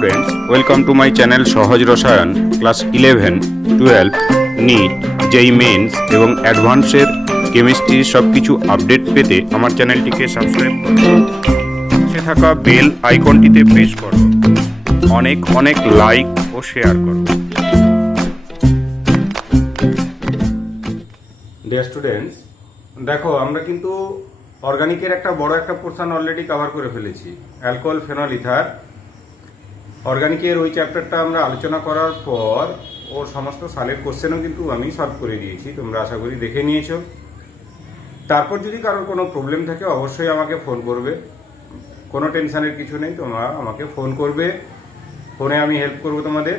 Students, welcome to my channel সহজ রসায়ন। Class 11, 12, NEET, জেই men's এবং অ্যাডভান্সের কেমিস্ট্রির সব কিছু আপডেট পেতে আমার চ্যানেলটিকে সাবস্ক্রাইব করো, পাশে থাকা বেল আইকনটিতে প্রেস করো, অনেক অনেক লাইক ও শেয়ার করো। ডিয়ার স্টুডেন্টস, দেখো আমরা কিন্তু অর্গানিকের একটা বড় একটা পোর্শন অলরেডি কভার করে ফেলেছি, অ্যালকোহল ফেনল ইথার। অর্গানিকের ওই চ্যাপ্টারটা আমরা আলোচনা করার পর ওর সমস্ত সালের কোশ্চেনও কিন্তু আমি সলভ করে দিয়েছি, তোমরা আশা করি দেখে নিয়েছো। তারপর যদি কারোর কোনো প্রবলেম থাকে অবশ্যই আমাকে ফোন করবে, কোনো টেনশানের কিছু নেই, তোমরা আমাকে ফোন করবে, ফোনে আমি হেল্প করব তোমাদের।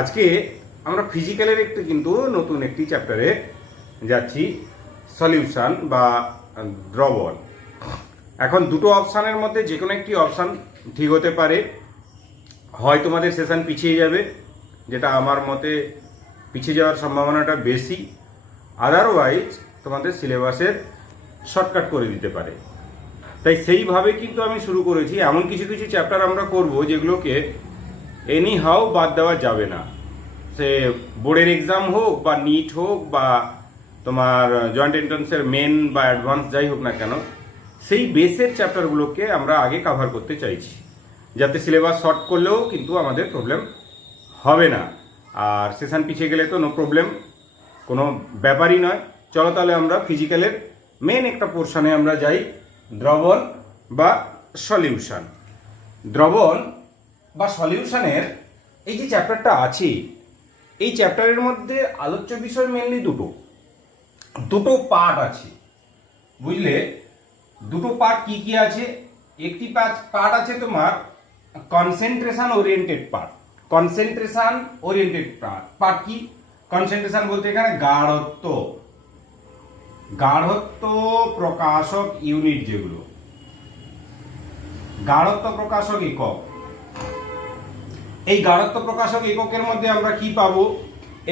আজকে আমরা ফিজিক্যালের কিন্তু নতুন একটি চ্যাপ্টারে যাচ্ছি, সলিউশন বা দ্রবণ। এখন দুটো অপশানের মধ্যে যে কোনো একটি অপশান ঠিক হতে পারে, হয় তোমাদের সেশন পিছিয়ে যাবে, যেটা আমার মতে পিছিয়ে যাওয়ার সম্ভাবনাটা বেশি, আদারওয়াইজ তোমাদের সিলেবাসের শর্টকাট করে দিতে পারে। তাই সেইভাবে কিন্তু আমি শুরু করেছি। এমন কিছু কিছু চ্যাপ্টার আমরা করব যেগুলোকে এনি হাউ বাদ দেওয়া যাবে না, সে বোর্ডের এক্সাম হোক বা নিট হোক বা তোমার জয়েন্ট এন্ট্রান্সের মেন বা অ্যাডভান্স যাই হোক না কেন, সেই বেসের চ্যাপ্টারগুলোকে আমরা আগে কভার করতে চাইছি, যাতে সিলেবাস শর্ট করলেও কিন্তু আমাদের প্রবলেম হবে না। আর সেশন পিছিয়ে গেলে তো নো প্রবলেম, কোনো ব্যাপারই নয়। চলো তাহলে আমরা ফিজিক্যালের মেন একটা পোর্শনে আমরা যাই, দ্রবণ বা সলিউশন। দ্রবণ বা সলিউশনের এই যে চ্যাপ্টারটা আছে, এই চ্যাপ্টারের মধ্যে আলোচ্য বিষয় মেনলি দুটো পার্ট আছে, বুঝলে? দুটো পার্ট কি কি আছে? একটি পার্ট আছে তোমার concentration oriented part. Concentration oriented part কি? কনসেন্ট্রেশন বলতে এখানে গাঢ়ত্ব প্রকাশক ইউনিট, যেগুলো গাঢ়ত্ব প্রকাশক একক। এই গাঢ়ত্ব প্রকাশক এককের মধ্যে আমরা কি পাবো?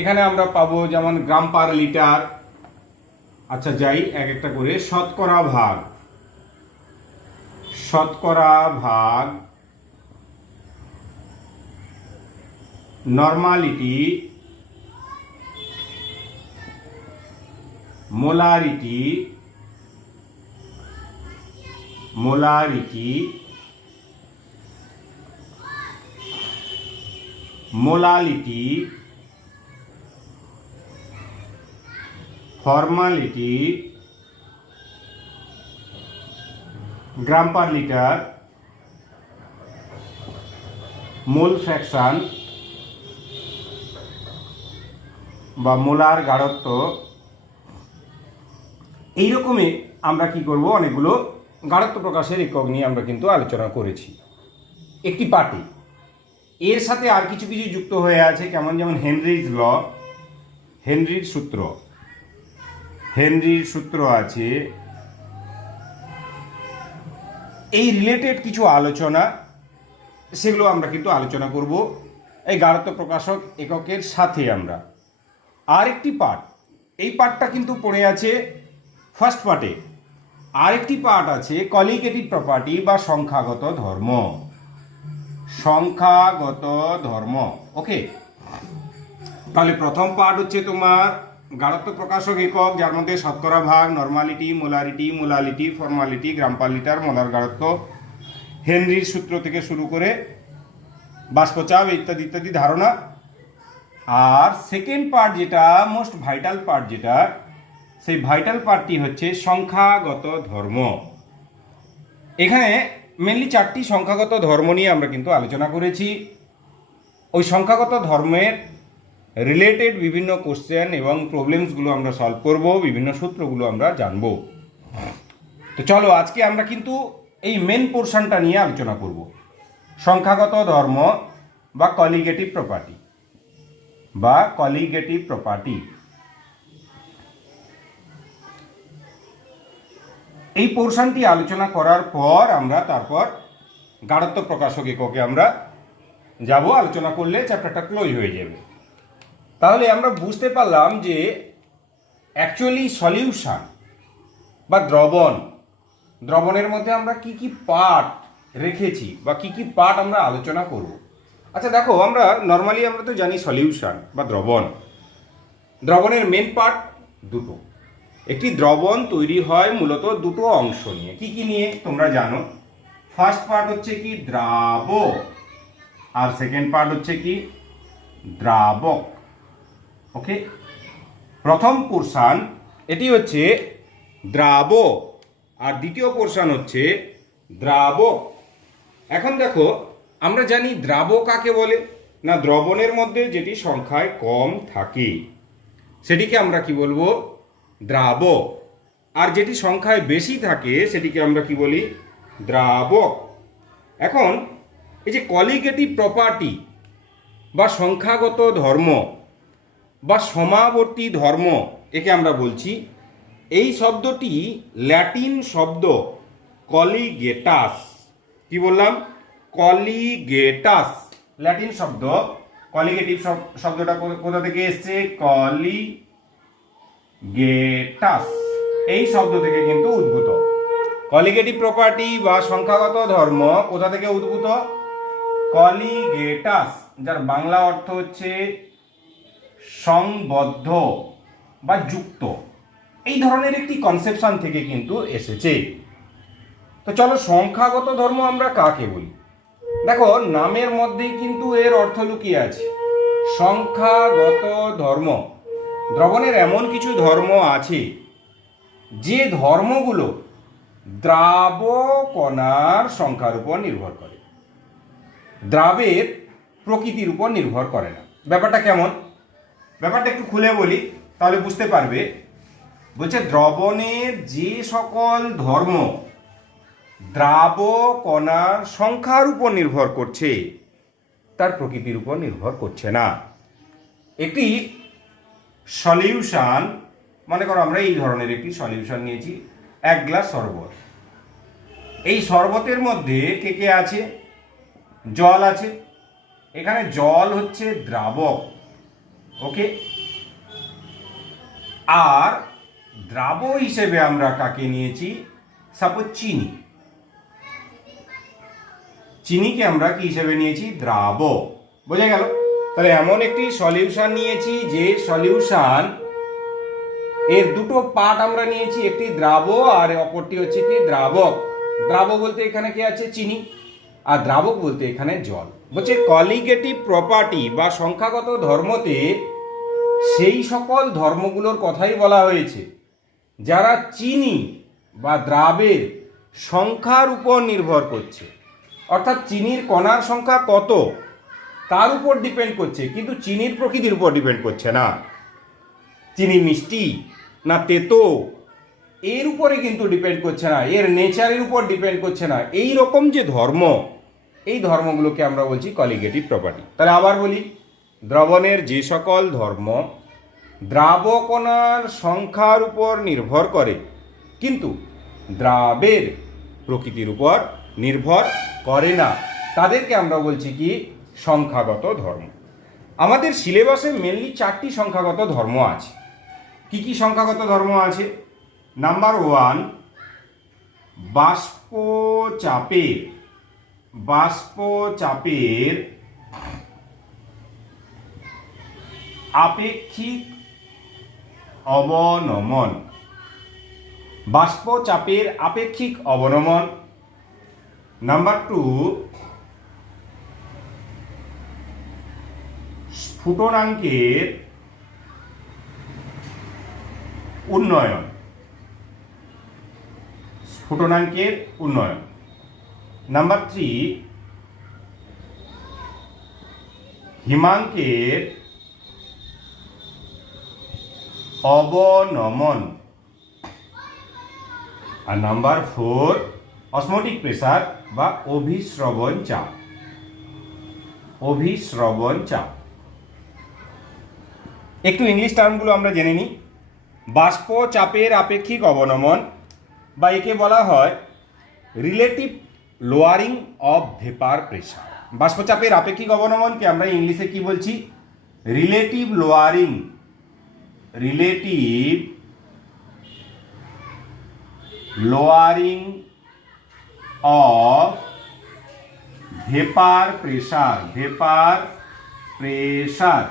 এখানে আমরা পাবো যেমন গ্রাম পার লিটার, আচ্ছা যাই এক একটা করে, শতকরা ভাগ, নর্মালিটি, মোলারিটি, ফর্মালিটি, গ্রাম পার লিটার, মোল ফ্র্যাকশন বা মোলার গাঢ়ত্ব। এইরকমই আমরা কি করব, অনেকগুলো গাঢ়ত্ব প্রকাশের একক নিয়ে আমরা কিন্তু আলোচনা করেছি একটি পার্টে। এর সাথে আর কিছু কিছু যুক্ত হয়ে আছে, কেমন যেমন হেনরির সূত্র আছে। এই রিলেটেড কিছু আলোচনা, সেগুলো আমরা কিন্তু আলোচনা করব এই গাঢ়ত্ব প্রকাশক এককের সাথে। আমরা আরেকটি পার্ট, এই পার্টটা কিন্তু পড়ে আছে ফার্স্ট পার্টে। আরেকটি পার্ট আছে কলিগেটিভ প্রপার্টি বা সংখ্যাগত ধর্ম। ওকে, তাহলে প্রথম পার্ট হচ্ছে তোমার গাঢ়ত্ব প্রকাশক একক, যার মধ্যে শতকরা ভাগ, নর্মালিটি, মোলারিটি, ফর্মালিটি, গ্রাম পার লিটার, মোলার গাঢ়ত্ব, হেনরির সূত্র থেকে শুরু করে বাষ্পচাপ ইত্যাদি ইত্যাদি ধারণা। আর সেকেন্ড পার্ট, যেটা মোস্ট ভাইটাল পার্ট, যেটা সেই ভাইটাল পার্টটি হচ্ছে সংখ্যাগত ধর্ম। এখানে মেনলি 4টি সংখ্যাগত ধর্ম নিয়ে আমরা কিন্তু আলোচনা করেছি। ওই সংখ্যাগত ধর্মের রিলেটেড বিভিন্ন কোশ্চেন এবং প্রবলেমসগুলো আমরা সলভ করব, বিভিন্ন সূত্রগুলো আমরা জানব। তো চলো আজকে আমরা কিন্তু এই মেন পোর্শনটা নিয়ে আলোচনা করব, সংখ্যাগত ধর্ম বা কলিগেটিভ প্রপার্টি। এই পোর্শনটি আলোচনা করার পর আমরা তারপর গাঢ়ত্ব প্রকাশক এককে আমরা যাব। আলোচনা করলে চ্যাপ্টারটা ক্লোজ হয়ে যাবে। তাহলে আমরা বুঝতে পারলাম যে অ্যাকচুয়ালি সলিউশন বা দ্রবণের মধ্যে আমরা কি কি পার্ট রেখেছি বা কি কি পার্ট আমরা আলোচনা করব। আচ্ছা দেখো, আমরা নর্মালি আমরা তো জানি সলিউশন বা দ্রবণ। দ্রবণের মেন পার্ট দুটো। একটি দ্রবণ তৈরি হয় মূলত দুটো অংশ নিয়ে। কি কি নিয়ে তোমরা জানো? ফার্স্ট পার্ট হচ্ছে কি দ্রাবক, আর সেকেন্ড পার্ট হচ্ছে কি দ্রাবক। ওকে, প্রথম পোর্শন এটি হচ্ছে দ্রাবক আর দ্বিতীয় পোর্শন হচ্ছে দ্রাবক। এখন দেখো, আমরা জানি দ্রাবক কাকে বলে না, দ্রবণের মধ্যে যেটি সংখ্যায় কম থাকে সেটিকে আমরা কি বলবো? দ্রাবক। আর যেটি সংখ্যায় বেশি থাকে সেটিকে আমরা কি বলি? দ্রাবক। এখন এই যে কলিগেটিভ প্রপার্টি বা সংখ্যাগত ধর্ম বা সমাবর্তী ধর্ম, একে আমরা বলছি। এই শব্দটি ল্যাটিন শব্দ কলিগেটাস। কি বললাম? কলিগেটাস ল্যাটিন শব্দ। কলিগেটিভ শব্দটা কোথা থেকে এসছে? কলিগেটাস এই শব্দ থেকে কিন্তু উদ্ভূত। কলিগেটিভ প্রপার্টি বা সংখ্যাগত ধর্ম কোথা থেকে উদ্ভূত? কলিগেটাস, যার বাংলা অর্থ হচ্ছে সংবদ্ধ বা যুক্ত। এই ধরনের একটি কনসেপশন থেকে কিন্তু এসেছে। তো চলো, সংখ্যাগত ধর্ম আমরা কাকে বলি? দেখো, নামের মধ্যেই কিন্তু এর অর্থ লুকিয়ে আছে। সংখ্যাগত ধর্ম, দ্রবণের এমন কিছু ধর্ম আছে যে ধর্মগুলো দ্রাবকণার সংখ্যার উপর নির্ভর করে, দ্রাবের প্রকৃতির উপর নির্ভর করে না। ব্যাপারটা কেমন? ব্যাপারটা একটু খুলে বলি, তাহলে বুঝতে পারবে। বলছে দ্রবণের যে সকল ধর্ম দ্রাবকণার সংখ্যার উপর নির্ভর করছে, তার প্রকৃতির উপর নির্ভর করছে না। একটি সলিউশন, মনে করো আমরা এই ধরনের একটি সলিউশন নিয়েছি, 1 গ্লাস শরবত। এই শরবতের মধ্যে কে কে আছে? জল আছে। এখানে জল হচ্ছে দ্রাবক। ওকে, আর দ্রাবক হিসেবে আমরা কাকে নিয়েছি? সাপোজ চিনি। চিনিকে আমরা কি হিসেবে নিয়েছি? দ্রাবক। বোঝা গেল? তাহলে এমন একটি সলিউশন নিয়েছি যে সলিউশন এর দুটো পার্ট আমরা নিয়েছি, একটি দ্রাবক আর অপরটি হচ্ছে কি দ্রাবক। দ্রাবক বলতে এখানে কে আছে? চিনি। আর দ্রাবক বলতে এখানে জল। বলছে কলিগেটিভ প্রপার্টি বা সংখ্যাগত ধর্মতে সেই সকল ধর্মগুলোর কথাই বলা হয়েছে যারা চিনি বা দ্রাবের সংখ্যার উপর নির্ভর করছে। অর্থাৎ চিনির কণার সংখ্যা কত তার উপর ডিপেন্ড করছে, কিন্তু চিনির প্রকৃতির উপর ডিপেন্ড করছে না। চিনি মিষ্টি না তেতো এর উপরে কিন্তু ডিপেন্ড করছে না, এর নেচারের উপর ডিপেন্ড করছে না। এই রকম যে ধর্ম, এই ধর্মগুলোকে আমরা বলছি কলিগেটিভ প্রপার্টি। তাহলে আবার বলি, দ্রবণের যে সকল ধর্ম দ্রাবকণার সংখ্যার উপর নির্ভর করে কিন্তু দ্রাবের প্রকৃতির উপর নির্ভর করে না, তাদেরকে আমরা বলছি কি? সংখ্যাগত ধর্ম। আমাদের সিলেবাসে মেনলি 4টি সংখ্যাগত ধর্ম আছে। কি কি সংখ্যাগত ধর্ম আছে? নাম্বার 1, বাষ্পচাপের আপেক্ষিক অবনমন। বাষ্পচাপের আপেক্ষিক অবনমন। নাম্বার 2, স্ফুটনাঙ্কের উন্নয়ন। স্ফুটনাঙ্কের উন্নয়ন। নাম্বার 3, হিমাঙ্কের অবনমন। আর নাম্বার 4, অসমোটিক প্রেসার বা অভিস্রবণ চাপ। অভিস্রবণ চাপ। একটু ইংলিশ টার্মগুলো আমরা জেনে নিই। বাষ্প চাপের আপেক্ষিক অবনমন বা একে বলা হয় relative lowering of vapour pressure. বাষ্পচাপের আপেক্ষিক অবনমনকে আমরা ইংলিশে কি বলছি? Relative lowering. Relative lowering of vapour pressure, vapour pressure,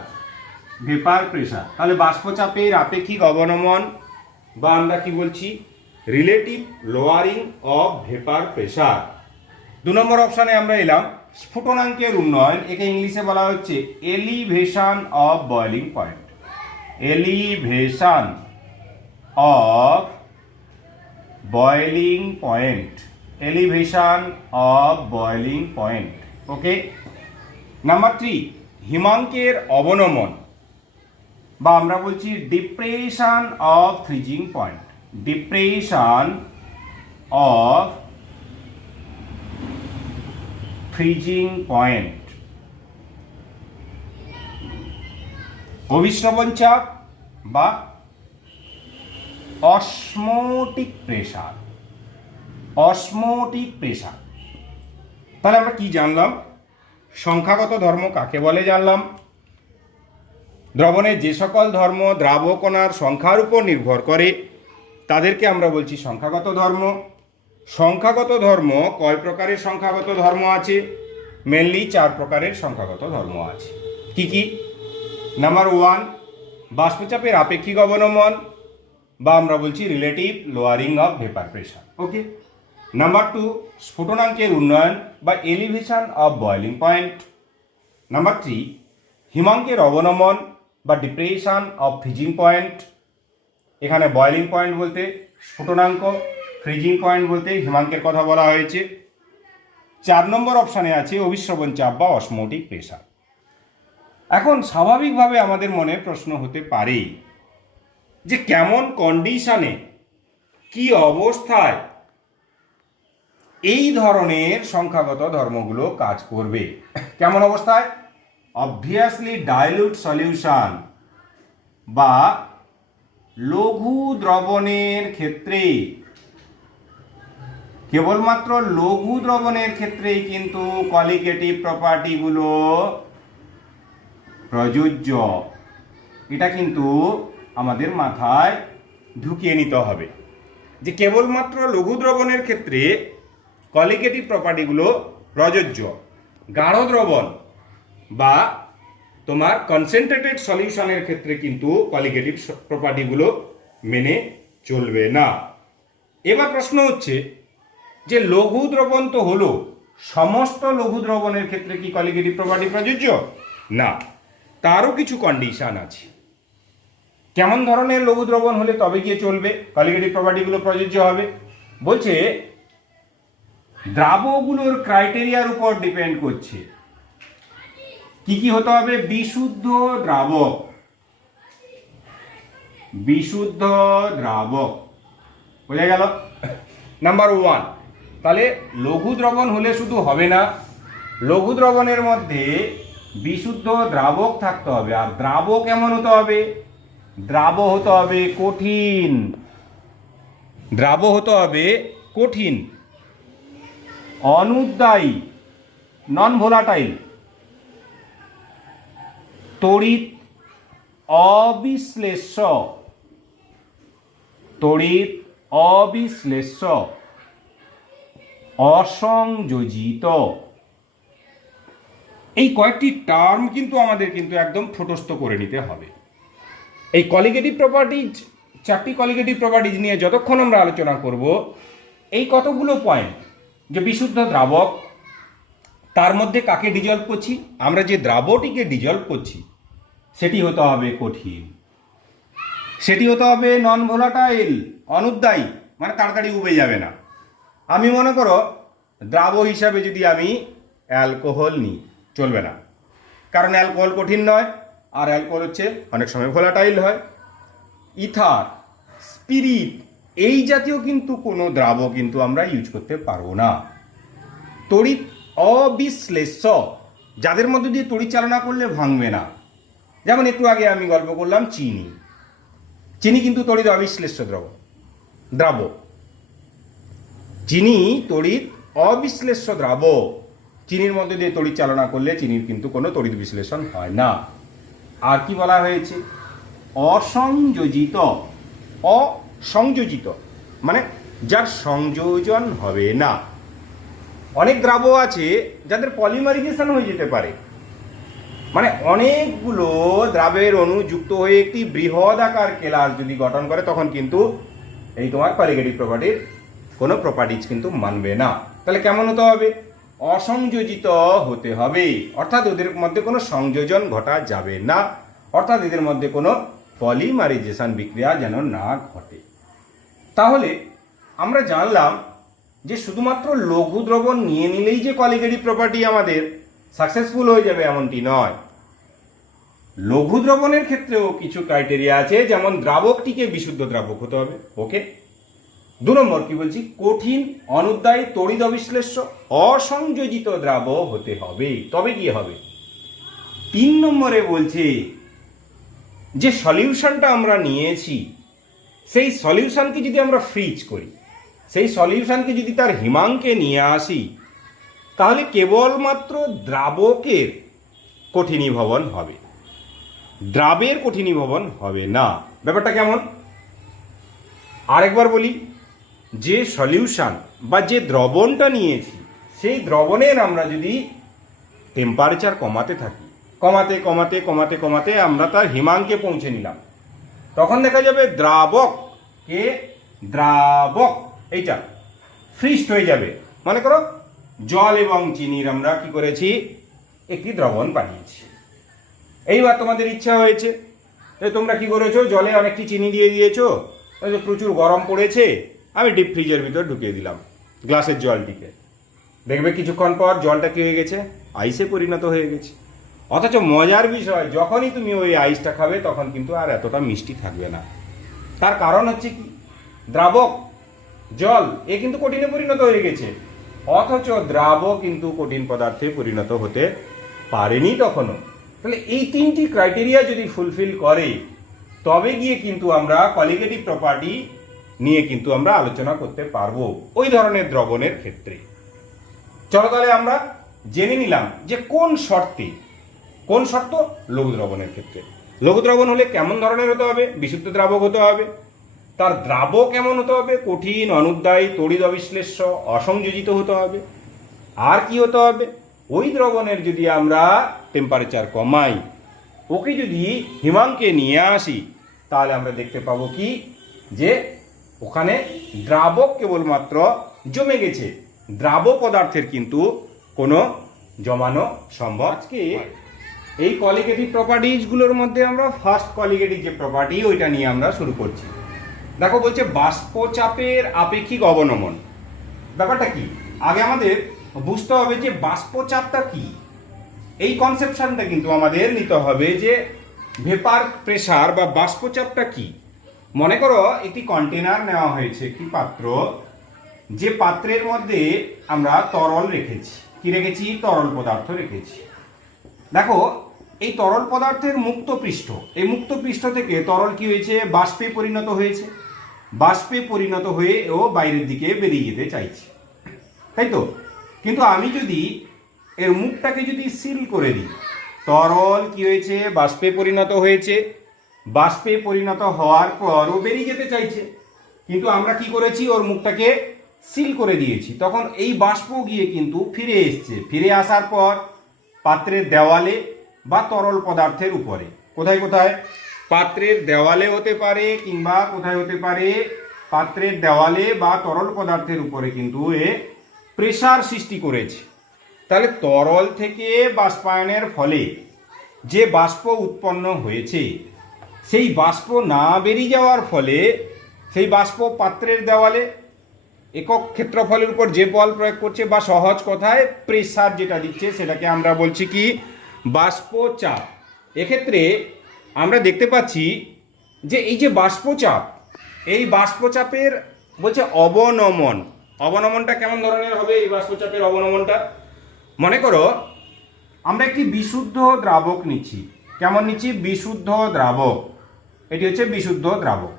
vapour pressure. তাহলে বাষ্পচাপের আপেক্ষিক অবনমন বা আমরা কি বলছি, relative lowering of vapour pressure. 2 নম্বর অপশানে আমরা এলাম স্ফুটনাঙ্কের উন্নয়ন, একে ইংলিশে বলা হচ্ছে elevation of boiling point, elevation of boiling point, elevation of boiling point. Okay. Number 3 হিমাঙ্কের অবনমন বা আমরা বলছি depression of freezing point, depression of freezing point. অভিস্রবণ চাপ বা অসমোটিক প্রেসার, অসমোটিক প্রেসার। তাহলে আমরা কি জানলাম, সংখ্যাগত ধর্ম কাকে বলে জানলাম, দ্রবণের যে সকল ধর্ম দ্রাবকণার সংখ্যার উপর নির্ভর করে তাদেরকে আমরা বলছি সংখ্যাগত ধর্ম। সংখ্যাগত ধর্ম কয় প্রকারের সংখ্যাগত ধর্ম আছে, মেনলি 4 প্রকারের সংখ্যাগত ধর্ম আছে। কি কি? নাম্বার 1 বাষ্পচাপের আপেক্ষিক অবনমন বা আমরা বলছি relative lowering of vapour pressure. Okay. Number 2 স্ফুটনাঙ্কের উন্নয়ন বা elevation of boiling point. Number 3 হিমাঙ্কের অবনমন বা ডিপ্রেশন অফ ফ্রিজিং পয়েন্ট। এখানে বয়লিং পয়েন্ট বলতে স্ফুটনাঙ্ক, ফ্রিজিং পয়েন্ট বলতে হিমাঙ্কের কথা বলা হয়েছে। 4 নম্বর অপশানে আছে অভিস্রবণ চাপ বা অসমোটিক প্রেসার। এখন স্বাভাবিকভাবে আমাদের মনে প্রশ্ন হতে পারে যে কেমন কন্ডিশনে, কি অবস্থায় এই ধরনের সংখ্যাগত ধর্মগুলো কাজ করবে। কেমন অবস্থায়? অবভিয়াসলি ডাইলিউট সলিউশন বা লঘু দ্রবণের ক্ষেত্রে, কেবলমাত্র লঘু দ্রবণের ক্ষেত্রেই কিন্তু কলিগেটিভ প্রপার্টিগুলো প্রযোজ্য। এটা কিন্তু আমাদের মাথায় ঢুকিয়ে নিতে হবে যে কেবলমাত্র লঘু দ্রবণের ক্ষেত্রে কলিগেটিভ প্রপার্টিগুলো প্রযোজ্য। গাঢ় দ্রবণ বা তোমার কনসেন্ট্রেটেড সলিউশনের ক্ষেত্রে কিন্তু কলিগেটিভ প্রপার্টিগুলো মেনে চলবে না। এবার প্রশ্ন হচ্ছে যে লঘু দ্রবণ তো হলো, সমস্ত লঘু দ্রবণের ক্ষেত্রে কি কলিগেটিভ প্রপার্টি প্রযোজ্য? না, তারও কিছু কন্ডিশন আছে। কেমন ধরনের লঘু দ্রবণ হলে তবে গিয়ে চলবে, কলিগেটিভ প্রপার্টিগুলো প্রযোজ্য হবে? বলছে দ্রাবকগুলোর ক্রাইটেরিয়ার উপর ডিপেন্ড করছে। কি কি হতে হবে? বিশুদ্ধ দ্রাবক, বিশুদ্ধ দ্রাবক, বোঝা গেল? নাম্বার 1, তাহলে লঘু দ্রবণ হলে শুধু হবে না, লঘু দ্রবণের মধ্যে বিশুদ্ধ দ্রাবক থাকতে হবে। আর দ্রাবক কেমন হতে হবে? দ্রাব হতে হবে কঠিন, দ্রাব হতে হবে কঠিন, অনুদ্বায়ী, নন ভোলাটাইল, তড়িৎ অবিশ্লেষ্য, তড়িৎ অবিশ্লেষ্য, অসংযোজিত। এই কয়েকটি টার্ম কিন্তু আমাদের কিন্তু একদম ঠোঁটস্থ করে নিতে হবে। এই কলিগেটিভ প্রপার্টিজ, 4টি কলিগেটিভ প্রপার্টিজ নিয়ে যতক্ষণ আমরা আলোচনা করব, এই কতগুলো পয়েন্ট যে বিশুদ্ধ দ্রাবক, তার মধ্যে কাকে ডিজলভ করছি, আমরা যে দ্রাবটিকে ডিজলভ করছি সেটি হতে হবে কঠিন, সেটি হতে হবে নন ভোলাটাইল, অনুদ্বায়ী, মানে তাড়াতাড়ি উবে যাবে না। আমি মনে করো দ্রাব হিসাবে যদি আমি অ্যালকোহল নিই, চলবে না, কারণ অ্যালকোহল কঠিন নয়, আর অ্যালকোহল হচ্ছে অনেক সময় ভোলাটাইল হয়। ইথার, স্পিরিট, এই জাতীয় কিন্তু কোনো দ্রাব কিন্তু আমরা ইউজ করতে পারবো না। তড়িৎ অবিশ্লেষ্য, যাদের মধ্যে দিয়ে তড়িৎ চালনা করলে ভাঙবে না, যেমন একটু আগে আমি গল্প করলাম চিনি, চিনি কিন্তু তড়িৎ অবিশ্লেষ্য দ্রাবক, চিনি তড়িৎ অবিশ্লেষ্য দ্রাবক, চিনির মধ্যে দিয়ে তড়িৎ চালনা করলে চিনির কিন্তু কোনো তড়িৎ বিশ্লেষণ হয় না। আর কি বলা হয়েছে? অসংযোজিত, অসংযোজিত মানে যার সংযোজন হবে না। অনেক দ্রাবক আছে যাদের পলিমারাইজেশন হয়ে যেতে পারে, মানে অনেকগুলো দ্রাবের অণু যুক্ত হয়ে একটি বৃহৎ আকার কেলাস যদি গঠন করে, তখন কিন্তু এই তোমার কলিগেটিভ প্রপার্টির কোনো প্রপার্টিজ কিন্তু মানবে না। তাহলে কেমন হতে হবে? অসংযোজিত হতে হবে, অর্থাৎ ওদের মধ্যে কোনো সংযোজন ঘটা যাবে না, অর্থাৎ এদের মধ্যে কোনো পলিমারাইজেশন বিক্রিয়া যেন না ঘটে। তাহলে আমরা জানলাম যে শুধুমাত্র লঘু দ্রবণ নিয়ে নিলেই যে কলিগেটিভ প্রপার্টি আমাদের সাকসেসফুল হয়ে যাবে এমনটি নয়। লঘু দ্রবণের ক্ষেত্রেও কিছু ক্রাইটেরিয়া আছে, যেমন দ্রাবকটিকে বিশুদ্ধ দ্রাবক হতে হবে, ওকে। 2 নম্বর কি বলছি? কঠিন, অনুদ্বায়ী, তড়িৎ অবিশ্লেষ্য, অসংযোজিত দ্রাবক হতে হবে, তবে কি হবে। 3 নম্বরে বলছে যে সলিউশনটা আমরা নিয়েছি, সেই সলিউশনকে যদি আমরা ফ্রিজ করি, সেই সলিউশনকে যদি তার হিমাঙ্কে নিয়ে আসি, তাহলে কেবলমাত্র দ্রাবকের কঠিনীভবন হবে, দ্রাবের কঠিনীভবন হবে না। ব্যাপারটা কেমন? আরেকবার বলি, যে সলিউশন বা যে দ্রবণটা নিয়েছি, সেই দ্রবণের আমরা যদি টেম্পারেচার কমাতে থাকি, কমাতে কমাতে কমাতে কমাতে আমরা তার হিমাঙ্কে পৌঁছে নিলাম, তখন দেখা যাবে দ্রাবক এইটা ফ্রিজড হয়ে যাবে। মনে করো জল এবং চিনির আমরা কি করেছি? একটি দ্রবণ বানিয়েছি। এইবার তোমাদের ইচ্ছা হয়েছে, তোমরা কি করেছো? জলে অনেকটি চিনি দিয়ে দিয়েছো, প্রচুর গরম পড়েছে, আমি ডিপ ফ্রিজের ভিতর ঢুকিয়ে দিলাম গ্লাসের জলটিকে। দেখবে কিছুক্ষণ পর জলটা কি হয়ে গেছে? আইসে পরিণত হয়ে গেছে। অথচ মজার বিষয়, যখনই তুমি ওই আইসটা খাবে তখন কিন্তু আর এতটা মিষ্টি থাকবে না। তার কারণ হচ্ছে কি? দ্রাবক জল এ কিন্তু কঠিনে পরিণত হয়ে গেছে, অথচ দ্রাবক কিন্তু কঠিন পদার্থে পরিণত হতে পারেনি তখনও। তাহলে এই 3টি ক্রাইটেরিয়া যদি ফুলফিল করে, তবে গিয়ে কিন্তু আমরা কলিগেটিভ প্রপার্টি নিয়ে কিন্তু আমরা আলোচনা করতে পারবো ওই ধরনের দ্রবণের ক্ষেত্রে। চলো তাহলে আমরা জেনে নিলাম যে কোন শর্ত লঘু দ্রবণের ক্ষেত্রে। লঘু দ্রবণ হলে কেমন ধরনের হতে হবে? বিশুদ্ধ দ্রাবক হতে হবে। তার দ্রাবক কেমন হতে হবে? কঠিন, অনুদ্বায়ী, তড়িৎ অবিশ্লেষ্য, অসংযোজিত হতে হবে। আর কি হতে হবে? ওই দ্রবণের যদি আমরা টেম্পারেচার কমাই, ওকে যদি হিমাঙ্কে নিয়ে আসি, তাহলে আমরা দেখতে পাবো কি যে ওখানে দ্রাবক কেবলমাত্র জমে গেছে, দ্রাব্য পদার্থের কিন্তু কোনো জমানো সম্ভব। আজকে এই কলিগেটিভ প্রপার্টিজগুলোর মধ্যে আমরা ফার্স্ট কলিগেটিভ যে প্রপার্টি, ওইটা নিয়ে আমরা শুরু করছি। দেখো বলছে বাষ্পচাপের আপেক্ষিক অবনমন। ব্যাপারটা কি? আগে আমাদের বুঝতে হবে যে বাষ্পচাপটা কি। এই কনসেপশনটা কিন্তু আমাদের নিতে হবে যে ভেপার প্রেসার বা বাষ্পচাপটা কি। মনে করো একটি কন্টেনার নেওয়া হয়েছে, একটি পাত্র, যে পাত্রের মধ্যে আমরা তরল রেখেছি। কি রেখেছি? তরল পদার্থ রেখেছি। দেখো এই তরল পদার্থের মুক্ত পৃষ্ঠ, এই মুক্ত পৃষ্ঠ থেকে তরল কি হয়েছে? বাষ্পে পরিণত হয়েছে। বাষ্পে পরিণত হয়ে ও বাইরের দিকে বেরিয়ে যেতে চাইছে, তাই তো? কিন্তু আমি যদি এর মুখটাকে যদি সিল করে দিই, তরল কি হয়েছে? বাষ্পে পরিণত হয়েছে। বাষ্পে পরিণত হওয়ার পর ও বেরিয়ে যেতে চাইছে, কিন্তু আমরা কি করেছি? ওর মুখটাকে সিল করে দিয়েছি। তখন এই বাষ্প গিয়ে কিন্তু ফিরে এসছে। ফিরে আসার পর পাত্রের দেওয়ালে বা তরল পদার্থের উপরে, কোথায় কোথায়? পাত্রের দেওয়ালে হতে পারে, কিংবা কোথায় হতে পারে? পাত্রের দেওয়ালে বা তরল পদার্থের উপরে কিন্তু এ প্রেসার সৃষ্টি করেছে। তাহলে তরল থেকে বাষ্পায়নের ফলে যে বাষ্প উৎপন্ন হয়েছে, সেই বাষ্প না বেরিয়ে যাওয়ার ফলে সেই বাষ্প পাত্রের দেওয়ালে একক ক্ষেত্রফলের উপর যে বল প্রয়োগ করছে, বা সহজ কথায় প্রেসার যেটা দিচ্ছে, সেটাকে আমরা বলছি কি? বাষ্পচাপ। এক্ষেত্রে আমরা দেখতে পাচ্ছি যে এই যে বাষ্পচাপ, এই বাষ্পচাপের বলছে অবনমন। অবনমনটা কেমন ধরনের হবে? এই বাষ্পচাপের অবনমনটা, মনে করো আমরা একটি বিশুদ্ধ দ্রাবক নিচ্ছি। কেমন নিচ্ছি? বিশুদ্ধ দ্রাবক। এটি হচ্ছে বিশুদ্ধ দ্রাবক।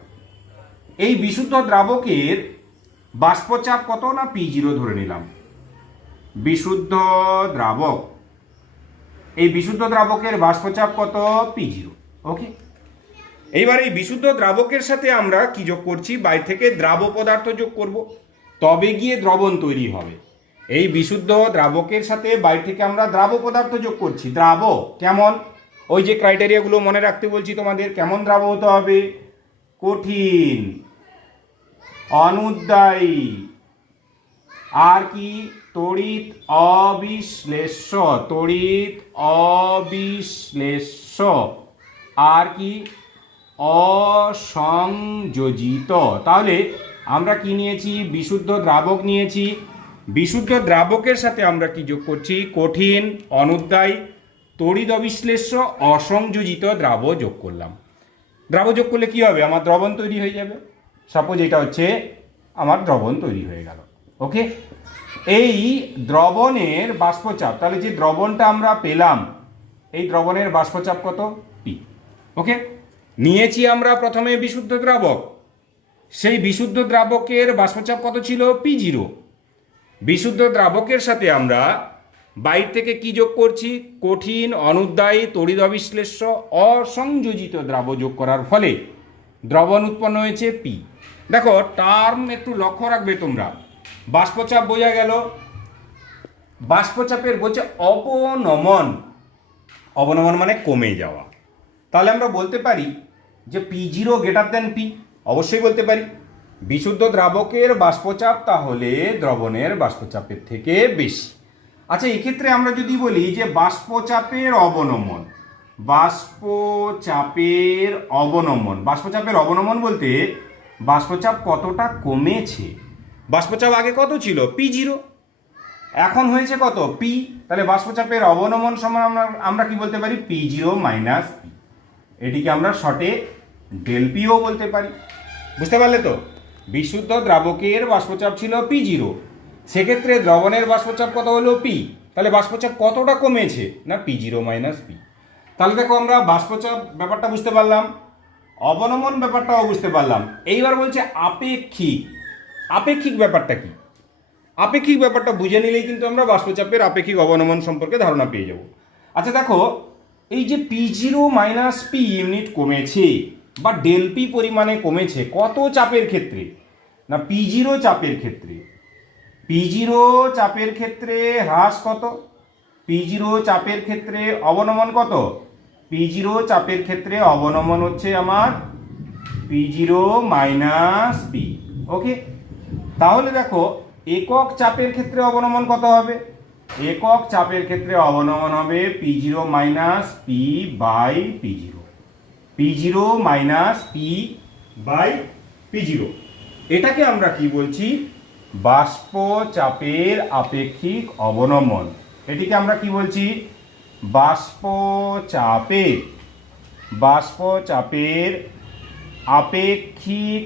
এই বিশুদ্ধ দ্রাবকের বাষ্পচাপ কত? না P0 ধরে নিলাম। বিশুদ্ধ দ্রাবক, এই বিশুদ্ধ দ্রাবকের বাষ্পচাপ কত? P0। ওকে, এইবার এই বিশুদ্ধ দ্রাবকের সাথে আমরা কি যোগ করছি? বাইরে থেকে দ্রাব্য পদার্থ যোগ করব, তবে গিয়ে দ্রবণ তৈরি হবে। এই বিশুদ্ধ দ্রাবকের সাথে বাইরে থেকে আমরা দ্রাব্য পদার্থ যোগ করছি। দ্রাব্য কেমন, ওই যে ক্রাইটেরিয়াগুলো মনে রাখতে বলছি তোমাদের, কেমন দ্রাব্য হতে হবে? কঠিন, অনুদ্বায়ী, আর কি? তড়িৎ অবিশ্লেষ্য, তড়িৎ অবিশ্লেষ্য, আর কি? অসংযোজিত। তাহলে আমরা কি নিয়েছি? বিশুদ্ধ দ্রাবক নিয়েছি। বিশুদ্ধ দ্রাবকের সাথে আমরা কি যোগ করছি? কঠিন, অনুদ্বায়ী, তড়িৎ অবিশ্লেষ্য, অসংযোজিত দ্রাব্য যোগ করলাম। দ্রাব্য যোগ করলে কি হবে? আমার দ্রবণ তৈরি হয়ে যাবে। সাপোজ এটা হচ্ছে আমার দ্রবণ তৈরি হয়ে গেল। ওকে, এই দ্রবণের বাষ্পচাপ, তাহলে যে দ্রবণটা আমরা পেলাম, এই দ্রবণের বাষ্পচাপ কত? পি। ওকে, নিয়েছি আমরা প্রথমে বিশুদ্ধ দ্রাবক, সেই বিশুদ্ধ দ্রাবকের বাষ্পচাপ কত ছিল? P0। বিশুদ্ধ দ্রাবকের সাথে আমরা বাইরে থেকে কি যোগ করছি? কঠিন, অনুদ্বায়ী, তড়িৎ অবিশ্লেষ্য, অসংযোজিত দ্রাব্য যোগ করার ফলে দ্রবণ উৎপন্ন হয়েছে পি। দেখো টার্ম একটু লক্ষ্য রাখবে তোমরা। বাষ্পচাপ বোঝা গেল, বাষ্পচাপের বলছে অবনমন। অবনমন মানে কমে যাওয়া। তাহলে আমরা বলতে পারি যে P0 গ্রেটার দেন পি, অবশ্যই বলতে পারি। বিশুদ্ধ দ্রাবকের বাষ্পচাপ তাহলে দ্রবণের বাষ্পচাপের থেকে বেশি। আচ্ছা, এক্ষেত্রে আমরা যদি বলি যে বাষ্পচাপের অবনমন, বাষ্পচাপের অবনমন, বাষ্পচাপের অবনমন বলতে বাষ্পচাপ কতটা কমেছে। বাষ্পচাপ আগে কত ছিল? P0, এখন হয়েছে কত? পি। তাহলে বাষ্পচাপের অবনমন সমান আমরা কি বলতে পারি? P0 minus P. এটিকে আমরা শর্টে ডেল পিও বলতে পারি। বুঝতে পারলে তো? বিশুদ্ধ দ্রাবকের বাষ্পচাপ ছিল P0, সেক্ষেত্রে দ্রবণের বাষ্পচাপ কত হলো? পি। তাহলে বাষ্পচাপ কতটা কমেছে? না P0 মাইনাস পি। তাহলে দেখো আমরা বাষ্পচাপ ব্যাপারটা বুঝতে পারলাম, অবনমন ব্যাপারটাও বুঝতে পারলাম। এইবার বলছে আপেক্ষিক। আপেক্ষিক ব্যাপারটা কি? আপেক্ষিক ব্যাপারটা বুঝে নিলেই কিন্তু আমরা বাষ্পচাপের আপেক্ষিক অবনমন সম্পর্কে ধারণা পেয়ে যাব। আচ্ছা দেখো, এই যে P0 মাইনাস পি ইউনিট কমেছে বা ডেল পি পরিমাণে কমেছে, কত চাপের ক্ষেত্রে? না P0 চাপের ক্ষেত্রে। P0 চাপের ক্ষেত্রে হ্রাস কত? P0 চাপের ক্ষেত্রে অবনমন কত? P0 চাপের ক্ষেত্রে অবনমন হচ্ছে আমার P0 মাইনাস পি। ওকে, তাহলে দেখো একক চাপের ক্ষেত্রে অবনমন কত হবে? একক চাপের ক্ষেত্রে অবনমন হবে P0 minus P by P0। P0 minus P by P0, এটাকে আমরা কি বলছি? বাষ্পচাপের আপেক্ষিক অবনমন। এটিকে আমরা কি বলছি? বাষ্পচাপের আপেক্ষিক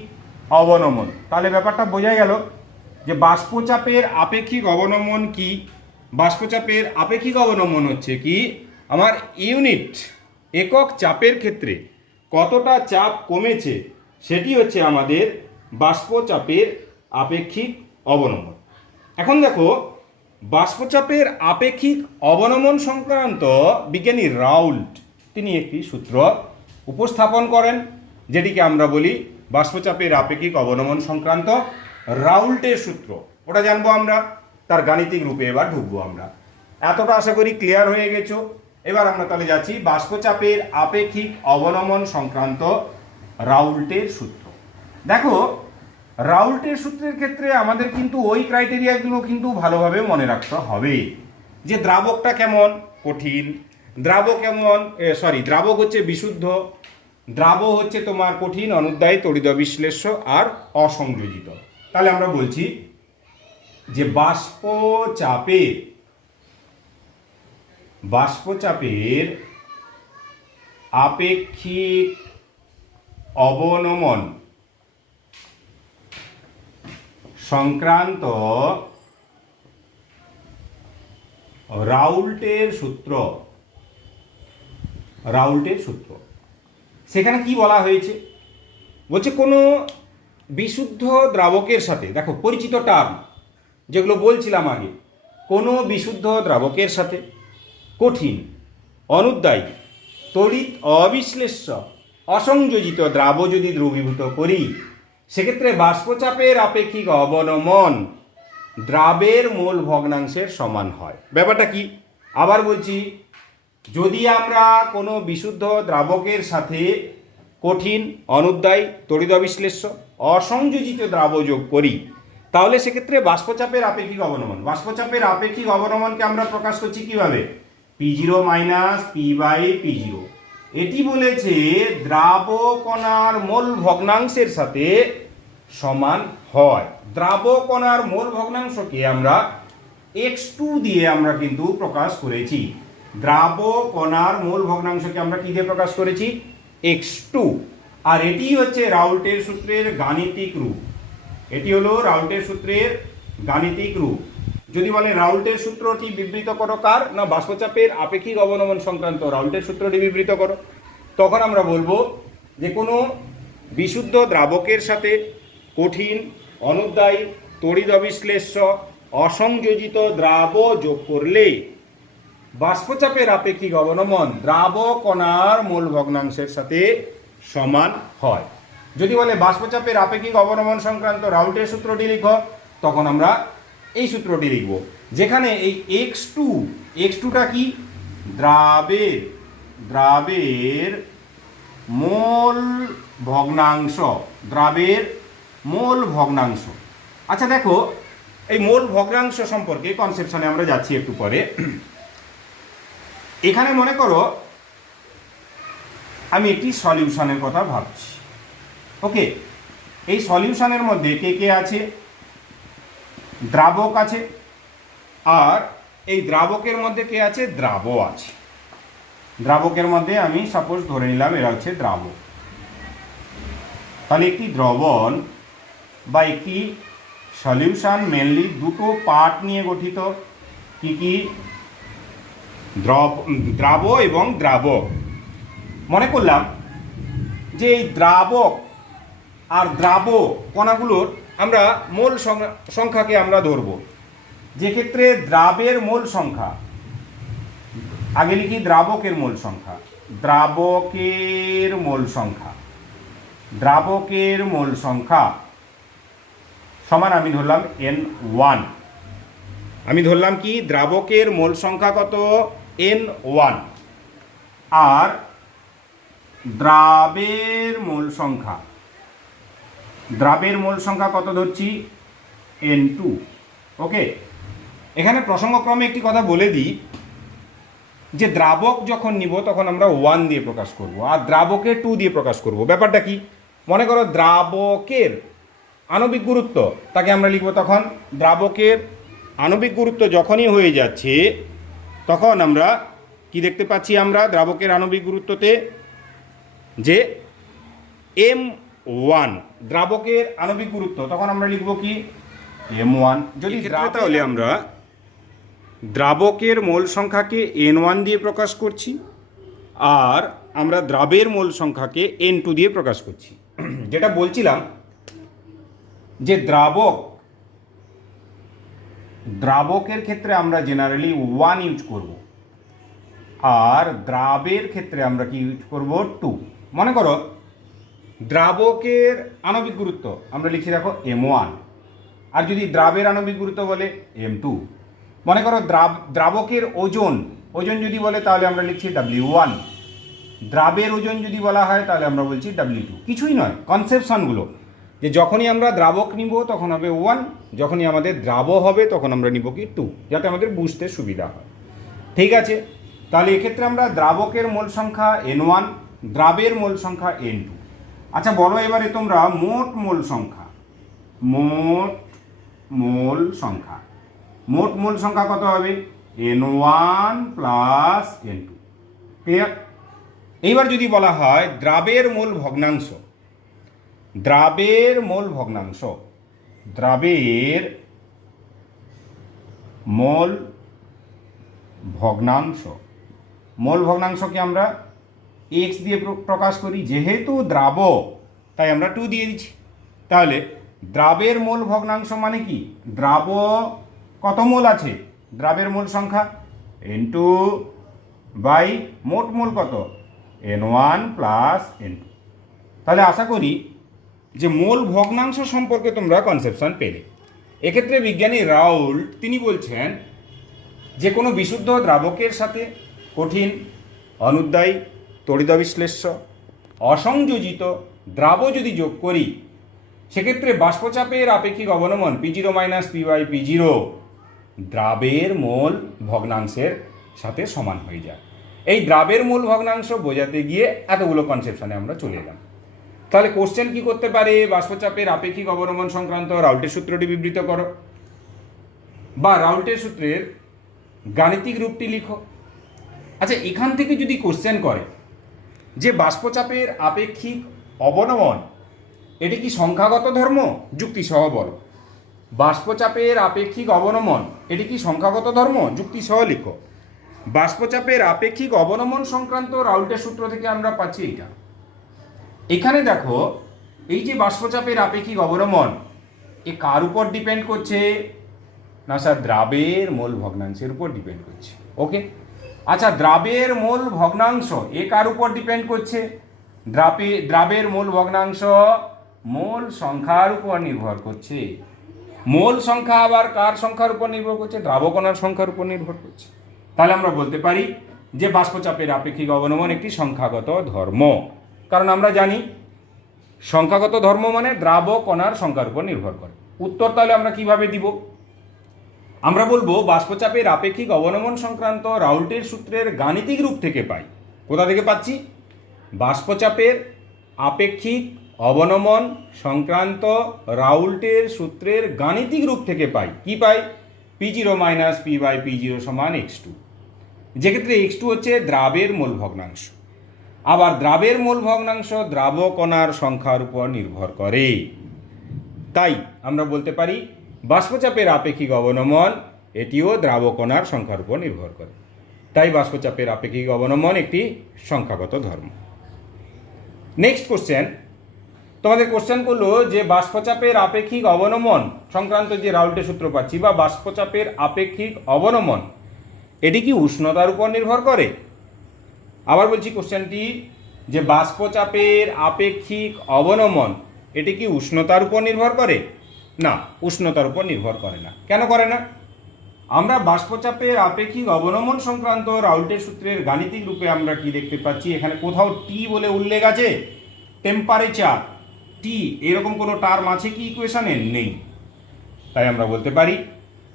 অবনমন। তাহলে ব্যাপারটা বোঝা গেল যে বাষ্পচাপের আপেক্ষিক অবনমন কি? বাষ্পচাপের আপেক্ষিক অবনমন হচ্ছে কি? আমার ইউনিট একক চাপের ক্ষেত্রে কতটা চাপ কমেছে, সেটি হচ্ছে আমাদের বাষ্পচাপের আপেক্ষিক অবনমন। এখন দেখো, বাষ্পচাপের আপেক্ষিক অবনমন সংক্রান্ত বিজ্ঞানী রাউল্ট তিনি একটি সূত্র উপস্থাপন করেন, যেটিকে আমরা বলি বাষ্পচাপের আপেক্ষিক অবনমন সংক্রান্ত রাউল্টের সূত্র। ওটা জানবো আমরা, তার গাণিতিক রূপে এবার ঢুকবো আমরা। এতটা আশা করি ক্লিয়ার হয়ে গেছো। এবার আমরা তাহলে যাচ্ছি বাষ্পচাপের আপেক্ষিক অবনমন সংক্রান্ত রাউল্টের সূত্র। দেখো, রাউল্টের সূত্রের ক্ষেত্রে আমাদের কিন্তু ওই ক্রাইটেরিয়াগুলো কিন্তু ভালোভাবে মনে রাখতে হবে, যে দ্রাবকটা কেমন? কঠিন। দ্রাবক কেমন? দ্রাবক হচ্ছে বিশুদ্ধ, দ্রাব হচ্ছে তোমার কঠিন, অনুদ্বায়ী, তড়িৎ অবিশ্লেষ্য আর অসংযোজিত। তাহলে আমরা বলছি যে বাষ্পচাপের আপেক্ষিক অবনমন সংক্রান্ত রাউল্টের সূত্র, সেখানে কি বলা হয়েছে? বলছে কোনো বিশুদ্ধ দ্রাবকের সাথে, দেখো পরিচিত টার্ম যেগুলো বলছিলাম আগে, কোনো বিশুদ্ধ দ্রাবকের সাথে কঠিন, অনুদ্বায়ী, তড়িৎ অবিশ্লেষ্য, অসংযোজিত দ্রাব্য যদি দ্রবীভূত করি, সেক্ষেত্রে বাষ্পচাপের আপেক্ষিক অবনমন দ্রাবের মোল ভগ্নাংশের সমান হয়। ব্যাপারটা কি আবার বলছি, যদি আমরা কোনো বিশুদ্ধ দ্রাবকের সাথে কঠিন, অনুদ্বায়ী, তড়িৎ-অবিশ্লেষ্য, অসংযোজিত দ্রাব যোগ করি, তাহলে সেক্ষেত্রে বাষ্পচাপের আপেক্ষিক অবনমন, বাষ্পচাপের আপেক্ষিক অবনমনকে আমরা প্রকাশ করছি কিভাবে? P0 minus P by P0। এটি বলেছে দ্রাব কণার মোল ভগ্নাংশের সাথে সমান হয়। দ্রাব কণার মোল ভগ্নাংশকে আমরা x2 দিয়ে আমরা কিন্তু প্রকাশ করেছি। দ্রাব কণার মোল ভগ্নাংশকে আমরা কি দিয়ে প্রকাশ করেছি? x2। আর এটি হচ্ছে রাউল্টের সূত্রের গাণিতিক রূপ। এটি হলো রাউল্টের সূত্রের গাণিতিক রূপ। যদি বলে রাউল্টের সূত্রটি বিবৃত করো কার, না বাষ্পচাপের আপেক্ষিক অবনমন সংক্রান্ত রাউল্টের সূত্রটি বিবৃত করো, তখন আমরা বলবো যে কোনো বিশুদ্ধ দ্রাবকের সাথে কঠিন, অনুদ্বায়ী, তড়িৎ-অবিশ্লেষ্য, অসংযোজিত দ্রাব যোগ করলে বাষ্পচাপের আপেক্ষিক অবনমন দ্রাব কণার মোল ভগ্নাংশের সাথে সমান হয়। যদি বলে বাষ্পচাপের আপেক্ষিক অবনমন সংক্রান্ত রাউল্টের সূত্রটি লিখো, তখন আমরা এই সূত্রটি লিখব, যেখানে এই x2টা কি? দ্রাবের মোল ভগ্নাংশ, দ্রাবের মোল ভগ্নাংশ। আচ্ছা দেখো, এই মোল ভগ্নাংশ সম্পর্কে কনসেপশনে আমরা যাচ্ছি একটু পরে। এখানে মনে করো আমি একটি সলিউশনের কথা ভাবছি। ওকে, এই সলিউশনের মধ্যে কে আছে? দ্রাবক আছে, আর এই দ্রাবকের মধ্যে কে আছে? দ্রাব আছে। দ্রাবকের মধ্যে আমি সাপোজ ধরে নিলাম এরা হচ্ছে দ্রাবক। তাহলে একটি দ্রবণ বা একটি সলিউশন মেনলি দুটো পার্ট নিয়ে গঠিত। কি কি? দ্রাব এবং দ্রাবক। মনে করলাম যে এই দ্রাবক আর দ্রাব কণাগুলোর আমরা মোল সংখ্যাকে আমরা ধরব, যে ক্ষেত্রে দ্রাবের মোল সংখ্যা, আগে লিখি দ্রাবকের মোল সংখ্যা, দ্রাবকের মোল সংখ্যা সমান আমি ধরলাম N1। আমি ধরলাম কি? দ্রাবকের মোল সংখ্যা কত? N1। আর দ্রাবের মোল সংখ্যা কত ধরছি? N2। ওকে, এখানে প্রসঙ্গক্রমে একটি কথা বলে দিই যে দ্রাবক যখন নিব তখন আমরা 1 দিয়ে প্রকাশ করব, আর দ্রাবকে 2 দিয়ে প্রকাশ করব। ব্যাপারটা কি? মনে করো দ্রাবকের আণবিক গুরুত্ব, তাকে আমরা লিখব তখন দ্রাবকের আণবিক গুরুত্ব যখনই হয়ে যাচ্ছে তখন আমরা কি দেখতে পাচ্ছি? আমরা দ্রাবকের আণবিক গুরুত্বতে যে M1, দ্রাবকের আণবিক গুরুত্ব, তখন আমরা লিখব কি? M1। যদি তাহলে আমরা দ্রাবকের মোল সংখ্যাকে N1 দিয়ে প্রকাশ করছি, আর আমরা দ্রাবের মোল সংখ্যাকে N2 দিয়ে প্রকাশ করছি। যেটা বলছিলাম যে দ্রাবকের ক্ষেত্রে আমরা জেনারেলি 1 ইউজ করব, আর দ্রাবের ক্ষেত্রে আমরা কি ইউজ করব? 2। মনে করো দ্রাবকের আণবিক গুরুত্ব আমরা লিখছি দেখো M1, আর যদি দ্রাবের আণবিক গুরুত্ব বলে M2। মনে করো দ্রাবকের ওজন যদি বলে তাহলে আমরা লিখছি W1, দ্রাবের ওজন যদি বলা হয় তাহলে আমরা বলছি W2। কিছুই নয়, কনসেপশনগুলো, যে যখনই আমরা দ্রাবক নিব তখন হবে 1, যখনই আমাদের দ্রাব হবে তখন আমরা নিব কি? 2, যাতে আমাদের বুঝতে সুবিধা হয়। ঠিক আছে, তাহলে এক্ষেত্রে আমরা দ্রাবকের মোল সংখ্যা N1, দ্রাবের মোল সংখ্যা N2। আচ্ছা বলো এবারে তোমরা মোট মোল সংখ্যা কত হবে? N1 plus N2। ক্লিয়ার? এইবার যদি বলা হয় দ্রাবের মোল ভগ্নাংশ, দ্রাবের মোল ভগ্নাংশকে আমরা x দিয়ে প্রকাশ করি, যেহেতু দ্রাব তাই আমরা 2 দিয়ে দিচ্ছি। তাহলে দ্রাবের মোল ভগ্নাংশ মানে কি? দ্রাব কত মোল আছে? দ্রাবের মোল সংখ্যা N2 বাই মোট মোল কত? N1 plus N2। তাহলে আশা করি যে মোল ভগ্নাংশ সম্পর্কে তোমরা কনসেপশন পেলে। এক্ষেত্রে বিজ্ঞানী রাউল্ট তিনি বলছেন যে কোনো বিশুদ্ধ দ্রাবকের সাথে কঠিন, অনুদ্বায়ী, তড়িৎবিশ্লেষ্য, অসংযোজিত দ্রাব যদি যোগ করি সেক্ষেত্রে বাষ্পচাপের আপেক্ষিক অবনমন P0 মাইনাস P/P0 দ্রাবের মোল ভগ্নাংশের সাথে সমান হয়ে যায়। এই দ্রাবের মূল ভগ্নাংশ বোঝাতে গিয়ে এতগুলো কনসেপশনে আমরা চলে এলাম। তাহলে কোশ্চেন কি করতে পারে, বাষ্পচাপের আপেক্ষিক অবনমন সংক্রান্ত রাউল্টের সূত্রটি বিবৃত করো, বা রাউল্টের সূত্রের গাণিতিক রূপটি লিখো। আচ্ছা, এখান থেকে যদি কোশ্চেন করে যে বাষ্পচাপের আপেক্ষিক অবনমন এটি কি সংখ্যাগত ধর্ম, যুক্তি সহ বলো। বাষ্পচাপের আপেক্ষিক অবনমন এটি কি সংখ্যাগত ধর্ম, যুক্তি সহ লিখো। বাষ্পচাপের আপেক্ষিক অবনমন সংক্রান্ত রাউল্টের সূত্র থেকে আমরা পাচ্ছি এইটা। এখানে দেখো, এই যে বাষ্পচাপের আপেক্ষিক অবনমন এ কার উপর ডিপেন্ড করছে না স্যার, দ্রাবের মোল ভগ্নাংশের উপর ডিপেন্ড করছে। ওকে, আচ্ছা, দ্রাবের মোল ভগ্নাংশ এ কার উপর ডিপেন্ড করছে, দ্রাবের মোল ভগ্নাংশ মোল সংখ্যার উপর নির্ভর করছে। মোল সংখ্যা আবার কার সংখ্যার উপর নির্ভর করছে, দ্রাবকণার সংখ্যার উপর নির্ভর করছে। তাহলে আমরা বলতে পারি যে বাষ্পচাপের আপেক্ষিক অবনমন একটি সংখ্যাগত ধর্ম, কারণ আমরা জানি সংখ্যাগত ধর্ম মানে দ্রাবকণার সংখ্যার উপর নির্ভর করে। উত্তর তাহলে আমরা কিভাবে দিব, আমরা বলবো বাষ্পচাপের আপেক্ষিক অবনমন সংক্রান্ত রাউল্টের সূত্রের গাণিতিক রূপ থেকে পাই। কোথা থেকে পাচ্ছি, বাষ্পচাপের আপেক্ষিক অবনমন সংক্রান্ত রাউল্টের সূত্রের গাণিতিক রূপ থেকে পাই। কি পাই, P0 মাইনাস P/P0 সমান x2, যেক্ষেত্রে x2 হচ্ছে দ্রাবের মোল ভগ্নাংশ। আবার দ্রাবের মোল ভগ্নাংশ দ্রাবকণার সংখ্যার উপর নির্ভর করে। তাই আমরা বলতে পারি বাষ্পচাপের আপেক্ষিক অবনমন এটিও দ্রাবকণার সংখ্যার উপর নির্ভর করে। তাই বাষ্পচাপের আপেক্ষিক অবনমন একটি সংখ্যাগত ধর্ম। নেক্সট কোশ্চেন, তোমাদের কোশ্চেন করলো যে বাষ্পচাপের আপেক্ষিক অবনমন সংক্রান্ত যে রাউল্টের সূত্র পাচ্ছি বা বাষ্পচাপের আপেক্ষিক অবনমন এটি কি উষ্ণতার উপর নির্ভর করে। আবার বলছি কোশ্চেনটি যে বাষ্পচাপের আপেক্ষিক অবনমন এটি কি উষ্ণতার উপর নির্ভর করে, না, উষ্ণতার উপর নির্ভর করে না। কেন করে না, আমরা বাষ্পচাপের আপেক্ষিক অবনমন সংক্রান্ত রাউল্টের সূত্রের গাণিতিক রূপে আমরা কি দেখতে পাচ্ছি, এখানে কোথাও টি বলে উল্লেখ আছে, টেম্পারেচার টি এরকম কোনো টার্ম আছে কি ইকুয়েশনে, নেই। তাই আমরা বলতে পারি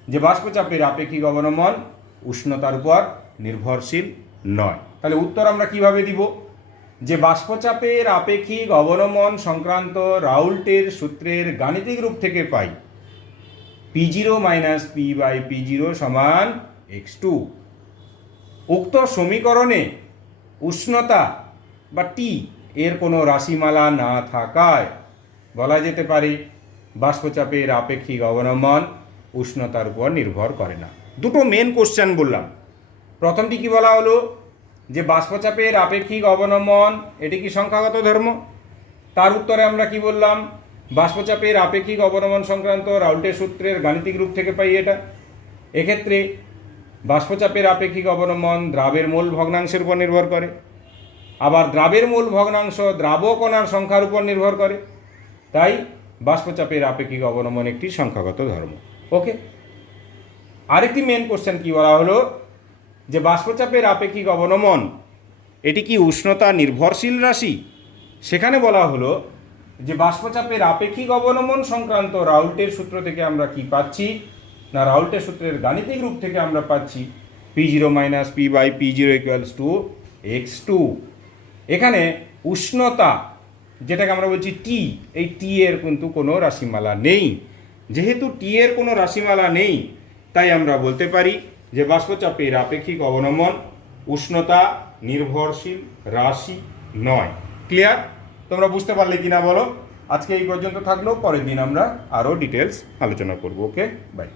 যে বাষ্পচাপের আপেক্ষিক অবনমন উষ্ণতার উপর নির্ভরশীল নয়। তাহলে উত্তর আমরা কিভাবে দিব, যে বাষ্পচাপের আপেক্ষিক অবনমন সংক্রান্ত রাউল্টের সূত্রের গাণিতিক রূপ থেকে পাই P0 মাইনাস P/P0 সমান x2। উক্ত সমীকরণে উষ্ণতা বা টি এর কোনো রাশিমালা না থাকায় বলা যেতে পারে বাষ্পচাপের আপেক্ষিক অবনমন উষ্ণতার উপর নির্ভর করে না। দুটো মেন কোশ্চেন বললাম। প্রথমটি কি বলা হলো, যে বাষ্পচাপের আপেক্ষিক অবনমন এটি কি সংখ্যাগত ধর্ম, তার উত্তরে আমরা কি বললাম, বাষ্পচাপের আপেক্ষিক অবনমন সংক্রান্ত রাউল্টের সূত্রের গাণিতিক রূপ থেকে পাই এটা। এক্ষেত্রে বাষ্পচাপের আপেক্ষিক অবনমন দ্রাবের মোল ভগ্নাংশের উপর নির্ভর করে, আবার দ্রাবের মোল ভগ্নাংশ দ্রাবকণার সংখ্যার উপর নির্ভর করে। তাই বাষ্পচাপের আপেক্ষিক অবনমন একটি সংখ্যাগত ধর্ম। ওকে, আরেকটি মেন কোশ্চেন কি বলা হলো, যে বাষ্পচাপের আপেক্ষিক অবনমন এটি কি উষ্ণতা নির্ভরশীল রাশি। সেখানে বলা হলো যে বাষ্পচাপের আপেক্ষিক অবনমন সংক্রান্ত রাউল্টের সূত্র থেকে আমরা কি পাচ্ছি না, রাউল্টের সূত্রের গাণিতিক রূপ থেকে আমরা পাচ্ছি P0 minus P/P0 equals to x2। এখানে উষ্ণতা যেটাকে আমরা বলছি টি, এই টি এর কিন্তু কোনো রাশিমালা নেই। যেহেতু টি এর কোনো রাশিমালা নেই, তাই আমরা বলতে পারি যে বাষ্পচাপের আপেক্ষিক অবনমন উষ্ণতা নির্ভরশীল রাশি নয়। ক্লিয়ার? তোমরা বুঝতে পারলে কিনা বলো। আজকে এই পর্যন্ত থাকলো, পরের দিন আমরা আরও ডিটেলস আলোচনা করব। ওকে, বাই।